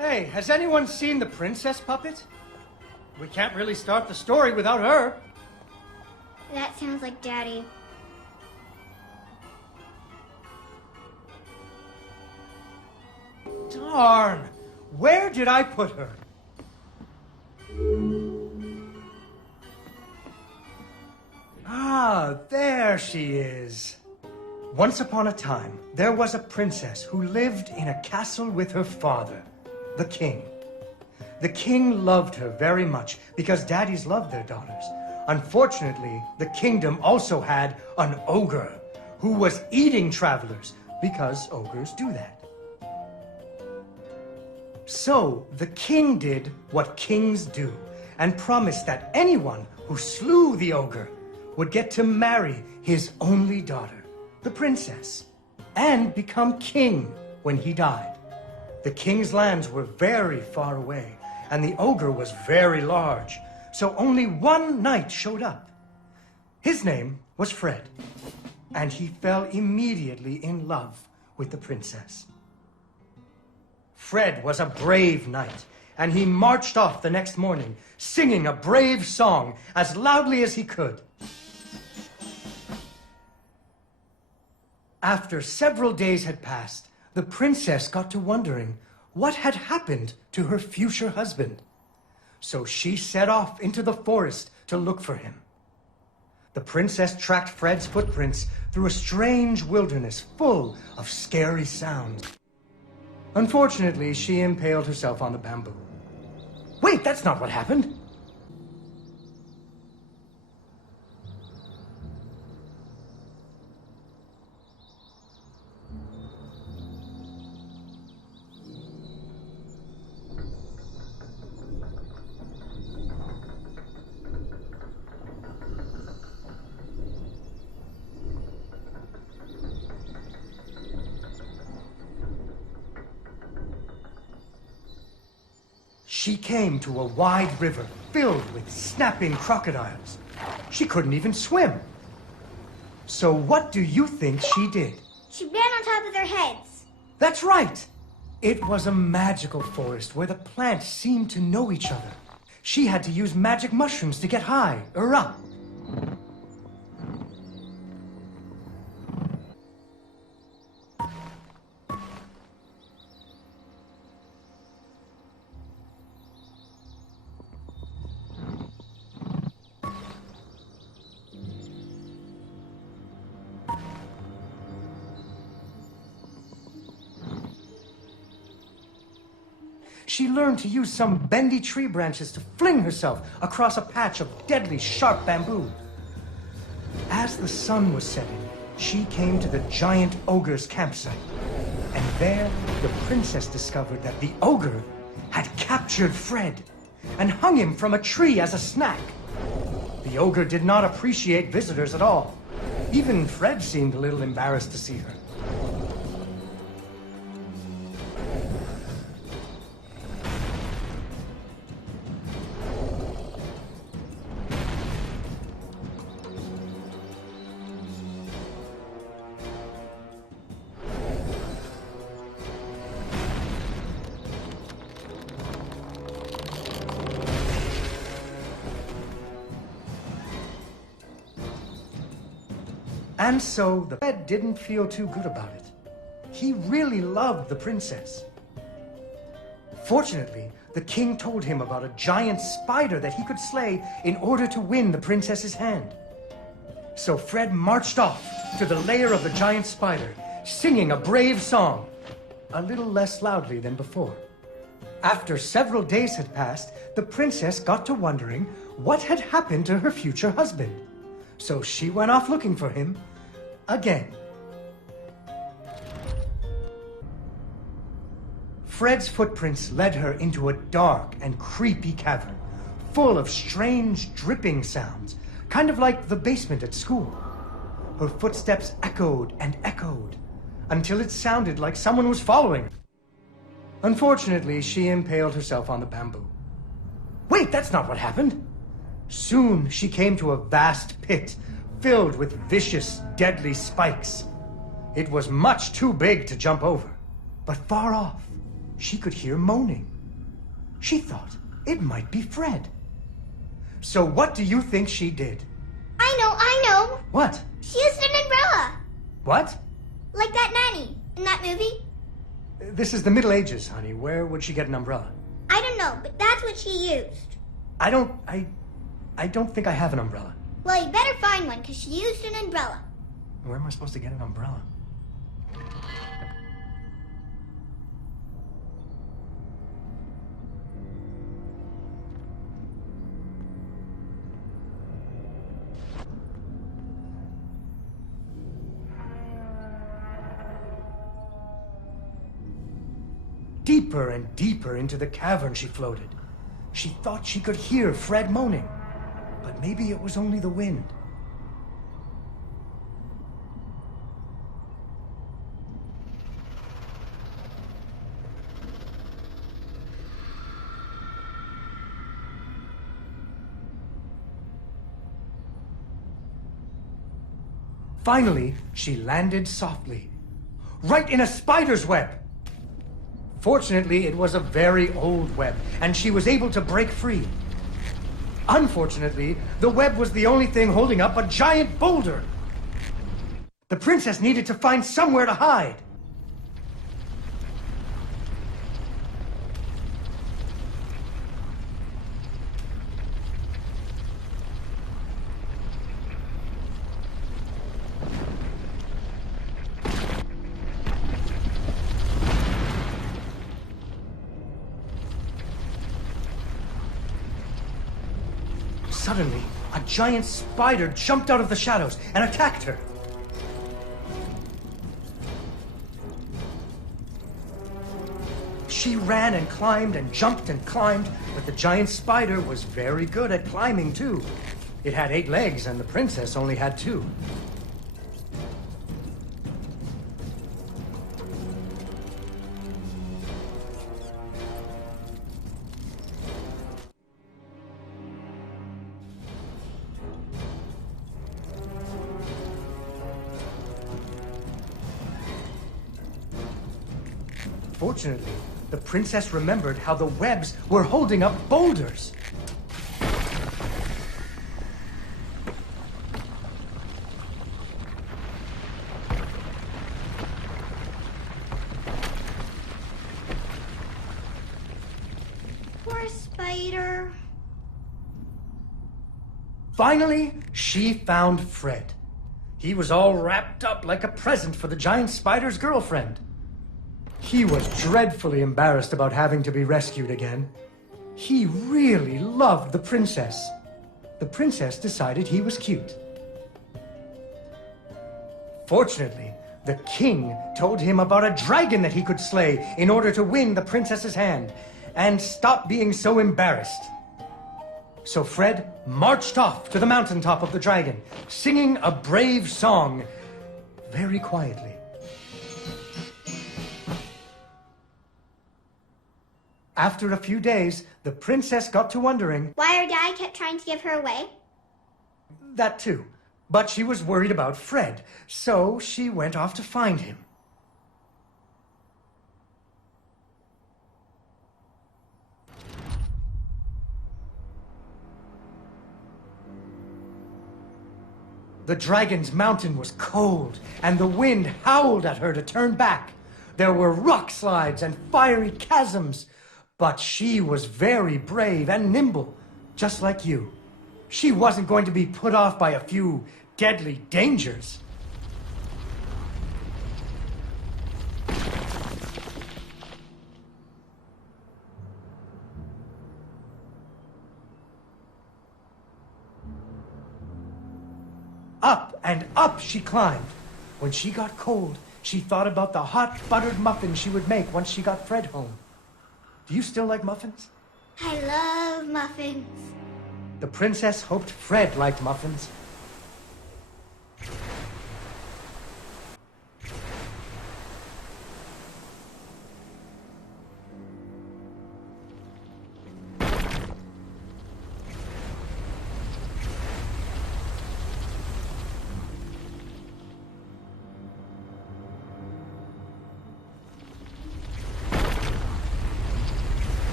Hey, has anyone seen the princess puppet? We can't really start the story without her. That sounds like Daddy. Darn! Where did I put her? Ah, there she is. Once upon a time, there was a princess who lived in a castle with her father, the king. The king loved her very much because daddies loved their daughters. Unfortunately, the kingdom also had an ogre who was eating travelers because ogres do that. So the king did what kings do and promised that anyone who slew the ogre would get to marry his only daughter, the princess, and become king when he died. The king's lands were very far away, and the ogre was very large, so only one knight showed up. His name was Fred, and he fell immediately in love with the princess. Fred was a brave knight, and he marched off the next morning, singing a brave song as loudly as he could. After several days had passed, the princess got to wondering what had happened to her future husband. So she set off into the forest to look for him. The princess tracked Fred's footprints through a strange wilderness full of scary sounds. Unfortunately, she impaled herself on the bamboo. Wait, that's not what happened. She came to a wide river filled with snapping crocodiles. She couldn't even swim. So what do you think she did? She ran on top of their heads. That's right! It was a magical forest where the plants seemed to know each other. She had to use magic mushrooms to get high or up. She learned to use some bendy tree branches to fling herself across a patch of deadly sharp bamboo. As the sun was setting, she came to the giant ogre's campsite. And there, the princess discovered that the ogre had captured Fred and hung him from a tree as a snack. The ogre did not appreciate visitors at all. Even Fred seemed a little embarrassed to see her. And so the Fred didn't feel too good about it. He really loved the princess. Fortunately, the king told him about a giant spider that he could slay in order to win the princess's hand. So Fred marched off to the lair of the giant spider, singing a brave song, a little less loudly than before. After several days had passed, the princess got to wondering what had happened to her future husband. So she went off looking for him again. Fred's footprints led her into a dark and creepy cavern, full of strange dripping sounds, kind of like the basement at school. Her footsteps echoed and echoed, until it sounded like someone was following her. Unfortunately, she impaled herself on the bamboo. Wait, that's not what happened. Soon she came to a vast pit filled with vicious, deadly spikes. It was much too big to jump over, but far off, she could hear moaning. She thought it might be Fred. So what do you think she did? I know. What? She used an umbrella. What? Like that nanny in that movie. This is the Middle Ages, honey. Where would she get an umbrella? I don't know, but that's what she used. I don't think I have an umbrella. Well, you better find one, because she used an umbrella. Where am I supposed to get an umbrella? Deeper and deeper into the cavern she floated. She thought she could hear Fred moaning, but maybe it was only the wind. Finally, she landed softly, right in a spider's web. Fortunately, it was a very old web, and she was able to break free. Unfortunately, the web was the only thing holding up a giant boulder. The princess needed to find somewhere to hide. Suddenly, a giant spider jumped out of the shadows and attacked her. She ran and climbed and jumped and climbed, but the giant spider was very good at climbing too. It had 8 legs and the princess only had 2. Fortunately, the princess remembered how the webs were holding up boulders. Poor spider. Finally, she found Fred. He was all wrapped up like a present for the giant spider's girlfriend. He was dreadfully embarrassed about having to be rescued again. He really loved the princess. The princess decided he was cute. Fortunately, the king told him about a dragon that he could slay in order to win the princess's hand and stop being so embarrassed. So Fred marched off to the mountaintop of the dragon, singing a brave song very quietly. After a few days, the princess got to wondering Why her dad kept trying to give her away? that too. But she was worried about Fred, so she went off to find him. The dragon's mountain was cold, and the wind howled at her to turn back. There were rock slides and fiery chasms. But she was very brave and nimble, just like you. She wasn't going to be put off by a few deadly dangers. Up and up she climbed. When she got cold, she thought about the hot buttered muffins she would make once she got Fred home. Do you still like muffins? I love muffins. The princess hoped Fred liked muffins.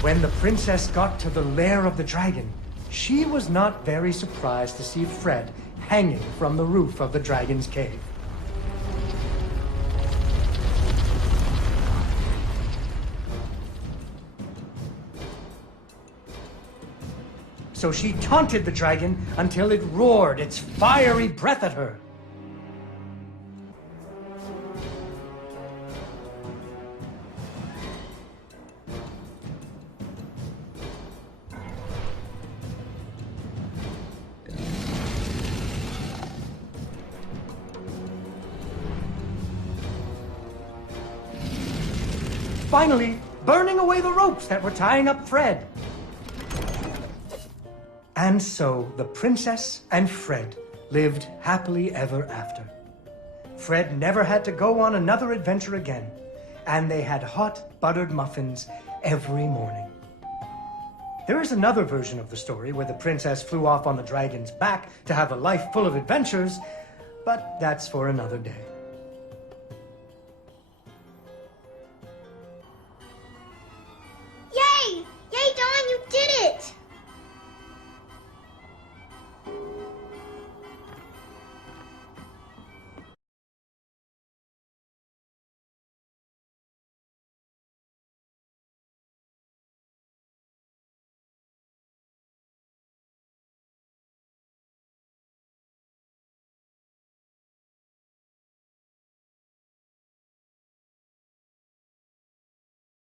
When the princess got to the lair of the dragon, she was not very surprised to see Fred hanging from the roof of the dragon's cave. So she taunted the dragon until it roared its fiery breath at her. Finally, burning away the ropes that were tying up Fred. And so the princess and Fred lived happily ever after. Fred never had to go on another adventure again, and they had hot buttered muffins every morning. There is another version of the story where the princess flew off on the dragon's back to have a life full of adventures, but that's for another day.